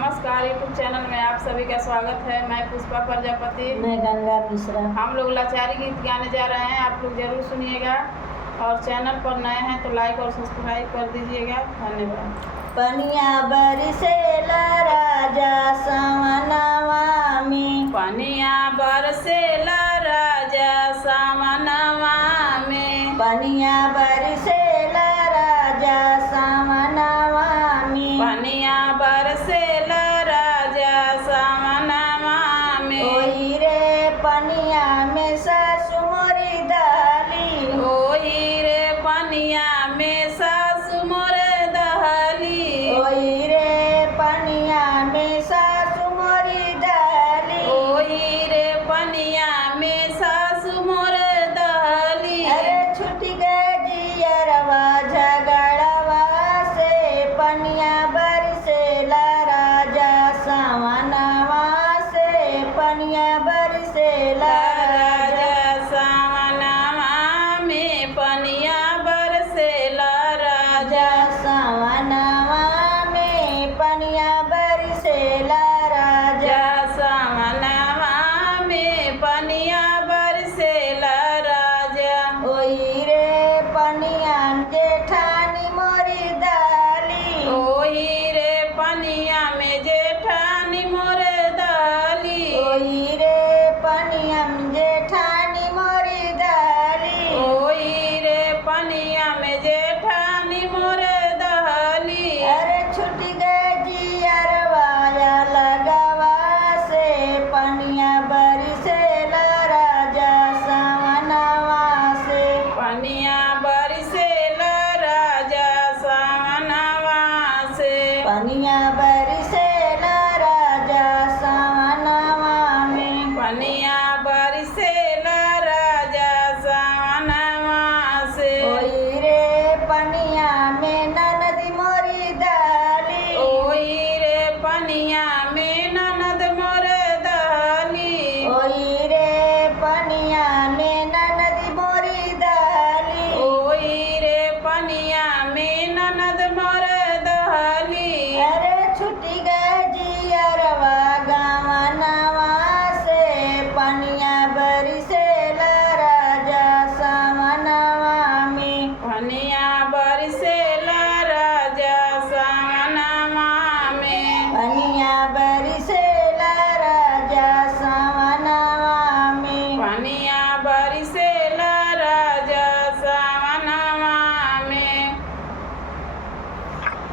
नमस्कार, YouTube channel में आप सभी का स्वागत है। मैं पुष्पा प्रजापति। मैं गंगा मिश्रा। हम लोग लाचारी गीत गाने जा रहे हैं, आप लोग जरूर सुनिएगा और चैनल पर नए हैं तो लाइक और सब्सक्राइब कर दीजिएगा। धन्यवाद। पनिया बरसेला राजा सावनवा में, पनिया बरसेला राजा सावनवा में, पनिया बरसेला राजा सावनवा में, पनिया बरसेला राजा सावनवा में। ओही रे पनिया में सासु मोरी दाली, ओही रे पनिया में सासु मोर दहली, ओही रे पनिया में सासु मोरी दाली, ओही रे पनिया में सासु मोर दहली। अरे छूट गए जियरवा झगड़वा से, पनिया बरसेला राजा सावनवा से, पनिया बरसेला राजा सावनवा में, पनिया बरसेला राजा सावनवा में, पनिया बरसेला राजा सावनवा में, पनिया बरसेला राजा। ओही रे पनिया जेठानी मोरी दाली, ओही रे पनिया में जेठानी मोर दहली, ओही रे पनिया जेठानी मोरी दाली, ओही रे पनिया में जेठानी मोर दहली। अरे छूट गए जियरवाया लगावा से, पनिया बरसेला राजा सावनवा से, पनिया बरसेला राजा सावनवा से, पनिया बरसेला